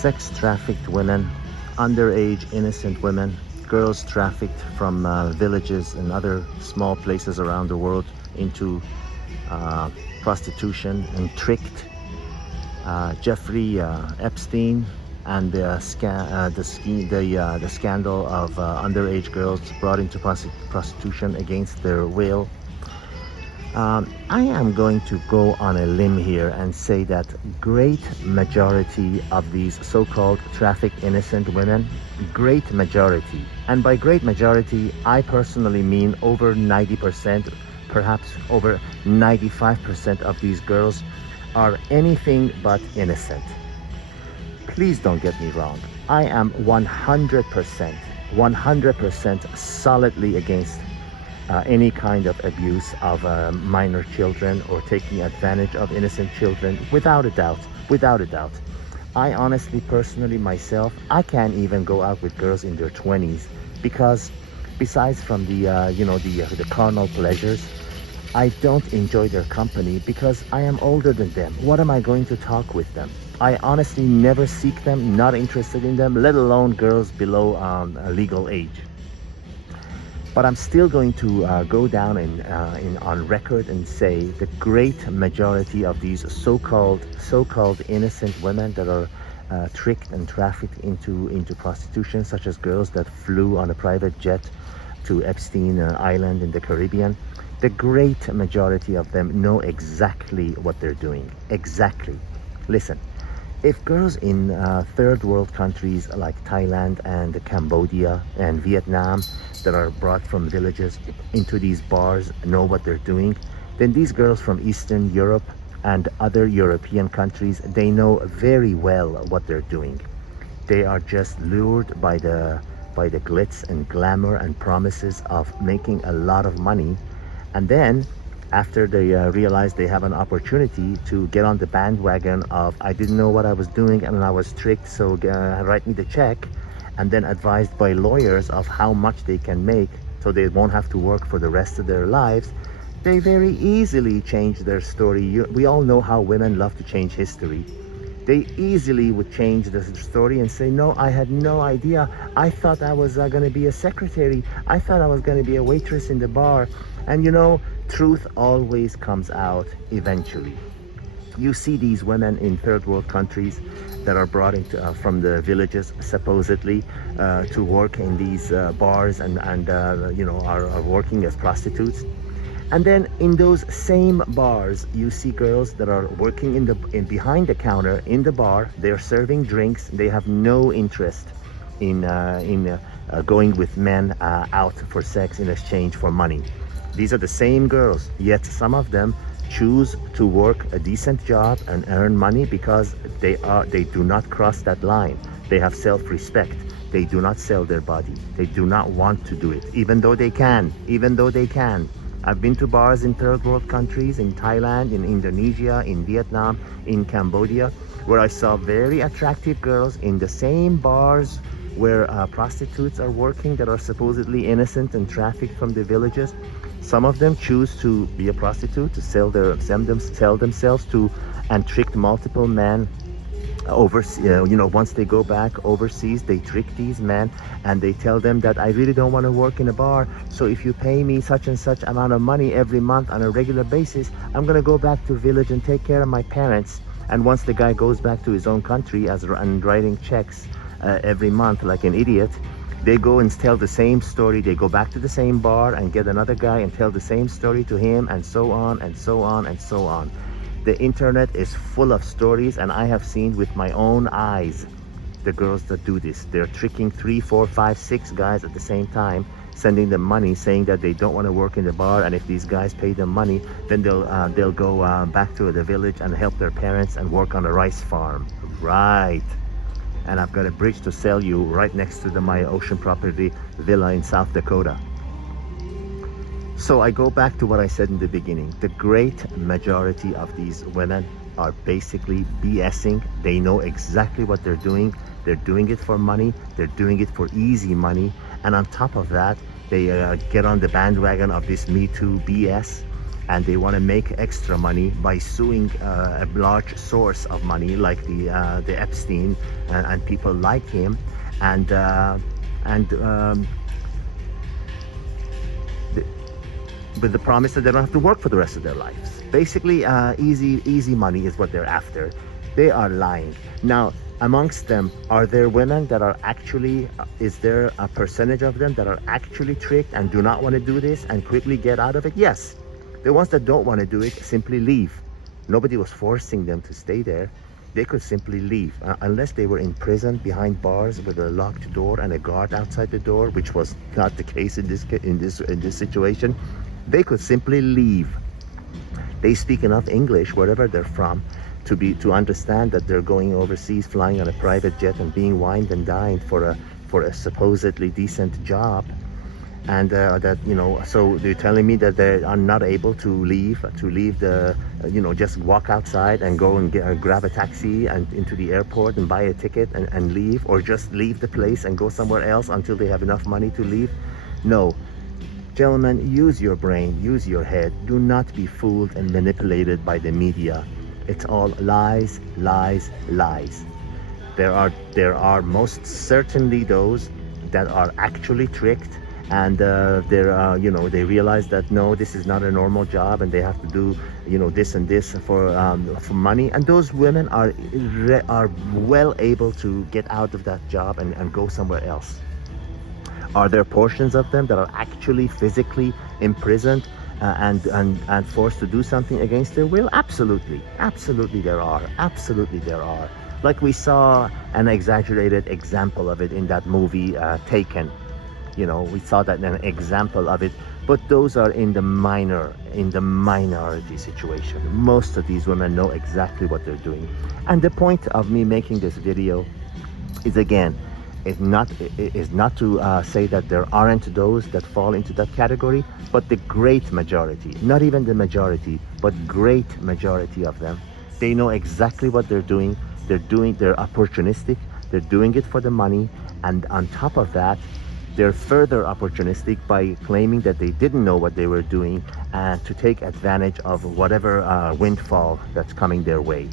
sex trafficked women, underage innocent women, girls trafficked from villages and other small places around the world into prostitution and tricked. Jeffrey Epstein and the scandal of underage girls brought into prostitution against their will. I am going to go on a limb here and say that great majority of these so-called trafficked innocent women, great majority, and by great majority, I personally mean over 90%, perhaps over 95% of these girls are anything but innocent. Please don't get me wrong. I am 100% solidly against any kind of abuse of minor children or taking advantage of innocent children, without a doubt. I honestly, personally, myself, I can't even go out with girls in their 20s because besides from the the carnal pleasures, I don't enjoy their company because I am older than them. What am I going to talk with them? I honestly never seek them, not interested in them, let alone girls below legal age. But I'm still going to go down on record and say the great majority of these so-called innocent women that are tricked and trafficked into prostitution, such as girls that flew on a private jet to Epstein Island in the Caribbean, the great majority of them know exactly what they're doing. Exactly. Listen, if girls in third world countries like Thailand and Cambodia and Vietnam that are brought from villages into these bars know what they're doing, then these girls from Eastern Europe and other European countries, they know very well what they're doing. They are just lured by the glitz and glamour and promises of making a lot of money, and then after they realize they have an opportunity to get on the bandwagon of I didn't know what I was doing and I was tricked, so write me the check, and then advised by lawyers of how much they can make so they won't have to work for the rest of their lives, they very easily change their story. We all know how women love to change history. They easily would change the story and say, no, I had no idea. I thought I was going to be a secretary. I thought I was going to be a waitress in the bar. And you know, truth always comes out eventually. You see these women in third world countries that are brought into, from the villages supposedly to work in these bars and are working as prostitutes. And then in those same bars, you see girls that are working in behind the counter in the bar. They're serving drinks. They have no interest in going with men out for sex in exchange for money. These are the same girls, yet some of them choose to work a decent job and earn money because they do not cross that line. They have self-respect. They do not sell their body. They do not want to do it, even though they can. I've been to bars in third world countries, in Thailand, in Indonesia, in Vietnam, in Cambodia, where I saw very attractive girls in the same bars where prostitutes are working that are supposedly innocent and trafficked from the villages. Some of them choose to be a prostitute, to sell themselves to and trick multiple men overseas. Once they go back overseas, they trick these men and they tell them that I really don't want to work in a bar, so if you pay me such and such amount of money every month on a regular basis, I'm gonna go back to village and take care of my parents. And once the guy goes back to his own country and writing checks every month like an idiot, they go and tell the same story. They go back to the same bar and get another guy and tell the same story to him, and so on and so on and so on. The internet is full of stories, and I have seen with my own eyes the girls that do this. They're tricking 3, 4, 5, 6 guys at the same time, sending them money, saying that they don't want to work in the bar, and if these guys pay them money, then they'll go back to the village and help their parents and work on a rice farm. Right. And I've got a bridge to sell you right next to my ocean property villa in South Dakota. So I go back to what I said in the beginning. The great majority of these women are basically BSing. They know exactly what they're doing. They're doing it for money. They're doing it for easy money. And on top of that, they get on the bandwagon of this Me Too BS. and they want to make extra money by suing a large source of money like the Epstein and people like him, and with the promise that they don't have to work for the rest of their lives. Basically, easy money is what they're after. They are lying. Now, amongst them, are there women that are actually, is there a percentage of them that are actually tricked and do not want to do this and quickly get out of it? Yes. The ones that don't want to do it simply leave. Nobody was forcing them to stay there. They could simply leave, unless they were in prison behind bars with a locked door and a guard outside the door, which was not the case in this situation. They could simply leave. They speak enough English wherever they're from to understand that they're going overseas, flying on a private jet and being wined and dined for a supposedly decent job. And that, you know, so they're telling me that they are not able to leave the, you know, just walk outside and go and grab a taxi and into the airport and buy a ticket and leave, or just leave the place and go somewhere else until they have enough money to leave. No. Gentlemen, use your brain, use your head. Do not be fooled and manipulated by the media. It's all lies, lies, lies. There are most certainly those that are actually tricked, and you know, they realize that no, this is not a normal job, and they have to do, you know, this and this for money. And those women are well able to get out of that job and go somewhere else. Are there portions of them that are actually physically imprisoned and forced to do something against their will? Absolutely. Absolutely there are. Absolutely there are. Like we saw an exaggerated example of it in that movie, Taken. You know, we saw that an example of it, but those are in the minority situation. Most of these women know exactly what they're doing. And the point of me making this video is, again, is not to say that there aren't those that fall into that category, but the great majority, not even the majority, but great majority of them, they know exactly what they're doing. They're opportunistic, they're doing it for the money, and on top of that, they're further opportunistic by claiming that they didn't know what they were doing and to take advantage of whatever windfall that's coming their way.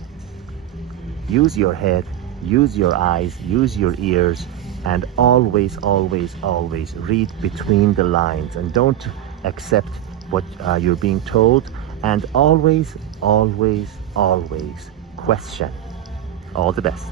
Use your head, use your eyes, use your ears, and always, always, always read between the lines, and don't accept what you're being told, and always, always, always question. All the best.